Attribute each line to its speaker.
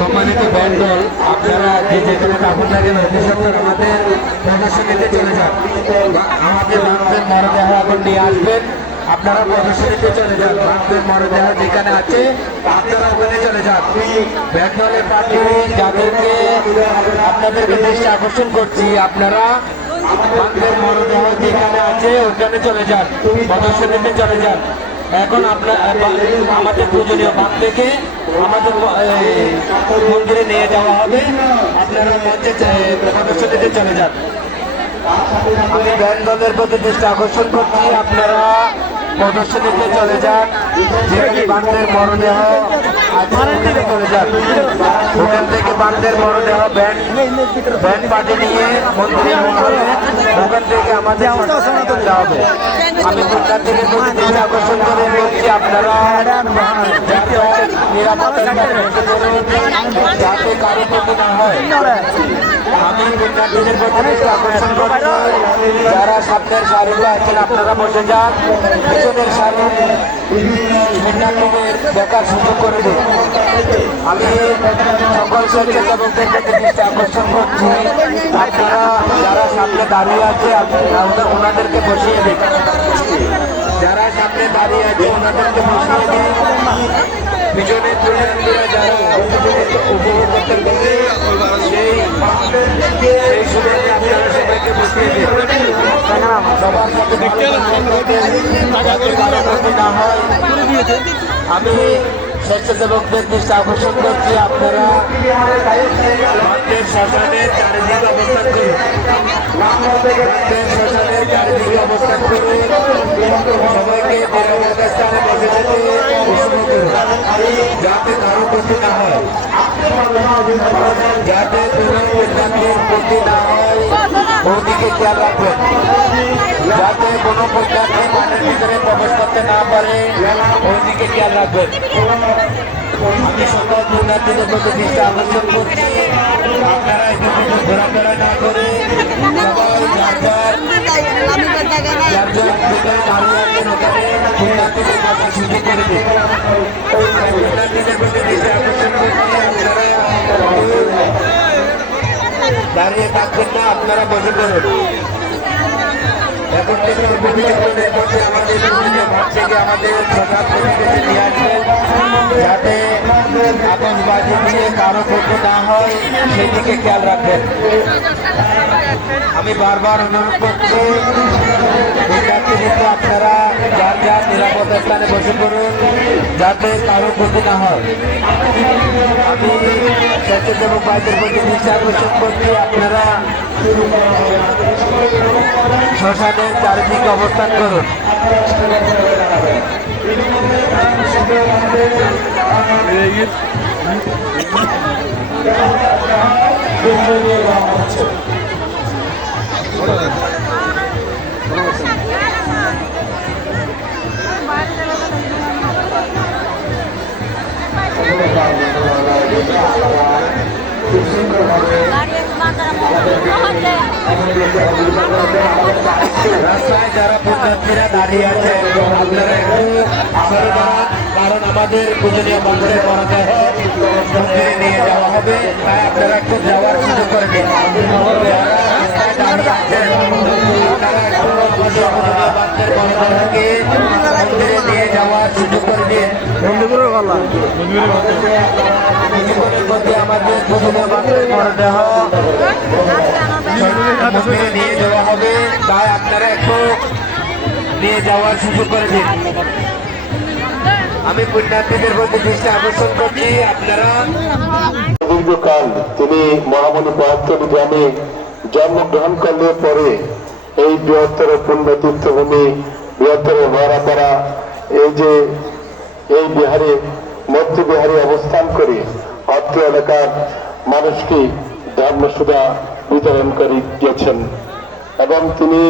Speaker 1: সম্মানিত ব্যান্ডল আপনারা যে যেখানে থাকুন না কেন অতি আমাদের প্রদর্শনীতে চলে যান। আমাদের বান্ধবের মরদেহ এখন নিয়ে আসবেন। আপনারা প্রদর্শনীতে চলে যান। বান্ধবের মরদেহ যেখানে আছে, আপনারা ওখানে চলে যান। ব্যান্ডলের পার্টি যাদেরকে আপনাদেরকে দৃষ্টি আকর্ষণ করছি, আপনারা বান্ধবের মরদেহ যেখানে আছে, ওখানে চলে যান। প্রদর্শনীতে চলে যান। এখন আপনার আমাদের পূজনীয় বাদ থেকে আমাদের মন্দিরে নিয়ে যাওয়া হবে। আপনারা মঞ্চে প্রদর্শনীতে চলে যান। আমি ব্যান্ড দলের প্রতি দৃষ্টি আকর্ষণ করছি আপনারা প্রদর্শনীতে চলে যান। যেখানে বান্ধের মরদেহ ওখানে চলে যান। ওখান থেকে বান্ধের মরদেহ ব্যান্ড ব্যান্ড পার্টি নিয়ে মন্দিরে ওখান থেকে আমাদের হবে। আমি সরকার থেকে আকর্ষণ করে বলছি, আপনারা নিরাপত্তা যাতে কারও না হয়। বিদ্যার্থীদের প্রতি আকর্ষণ করছি যারা সামনের সারিতে আছেন, আপনারা বসে যান। পিছনের সারি বিদ্যার্থীদের দেখার সুযোগ করে দিন। আমি সকল স্বেচ্ছাসেবকদের প্রতি দৃষ্টি আকর্ষণ করছি। আপনারা যারা সামনে দাঁড়িয়ে আছে ওনাদেরকে বসিয়ে দিন। যারা সামনে দাঁড়িয়ে আছে, ওনাদেরকে বসিয়ে দিন। পিছনে তুলিয়ান্দিরা যারা উপভোগ করতে পারে সেই সেই সুযোগে আপনারা সবাইকে দিন। সবার সাথে যাতে না হয় আমি স্বেচ্ছাসেবকদের দৃষ্টি আকর্ষণ করছি, আপনারা শ্মশানের চারিদিকে অবস্থান করুন। শ্মশানের চারিদিকে অবস্থান করুন সবাইকে বসে যেতে যাতে কারও ক্ষতি না হয় যাতে কোনো বিদ্যার্থীর ক্ষতি না হয় ওদিকে খেয়াল রাখবেন যাতে কোনো বিদ্যার্থী মাঠের ভিতরে প্রবেশ করতে না পারে ওদিকে খেয়াল রাখবেন আমি সকল বিদ্যার্থীদের প্রতি দৃষ্টি আকর্ষণ করছি আপনারা এখানে ঘোরাফেরা না করে দাঁড়িয়ে থাকবেন না আপনারা বসে পড়ুন। এখন থেকে আমাদের থেকে আমাদের প্রধান অতিথিকে নিয়ে আসবেন যাতে আতঙ্কবাজি দিয়ে কারও ক্ষতি না হয়, সেদিকে খেয়াল রাখবেন। আমি বারবার অনুরোধ করছি আপনারা যার যার নিরাপদ স্থানে বসে পড়ুন, যাতে কারও ক্ষতি না হয়। আমি স্বেচ্ছাসেবক ভাইদের প্রতি দৃষ্টি আকর্ষণ করছি, আপনারা শ্মশানের চারিদিকে অবস্থান করুন। রাস্তায় যারা বিদ্যার্থীরা দাঁড়িয়ে আছে আপনারা একটু সরে কারণ আমাদের পূজনীয় মন্দিরে করাতে নিয়ে যাওয়া হবে। তাই আপনারা একটু যাওয়ার কিছুক্ষণের আমাদের পূজনীয় মরদেহ নিয়ে যাওয়া হবে তাই আপনারা একটু নিয়ে যাওয়ার সুযোগ করে দিন। আমি পুণ্যার্থীদের প্রতি দৃষ্টি আকর্ষণ করছি আপনারা
Speaker 2: দীর্ঘকাল তিনি মহামণি পদার্থনী গ্রামে জন্মগ্রহণ করলে পরে এই বৃহত্তর পূর্ণ তীর্থভূমি বৃহত্তর মহারাপাড়া এই যে এই বিহারে মধ্য বিহারে অবস্থান করে অত্র এলাকার মানুষকে ধর্মসুধা বিতরণ করে গিয়েছেন এবং তিনি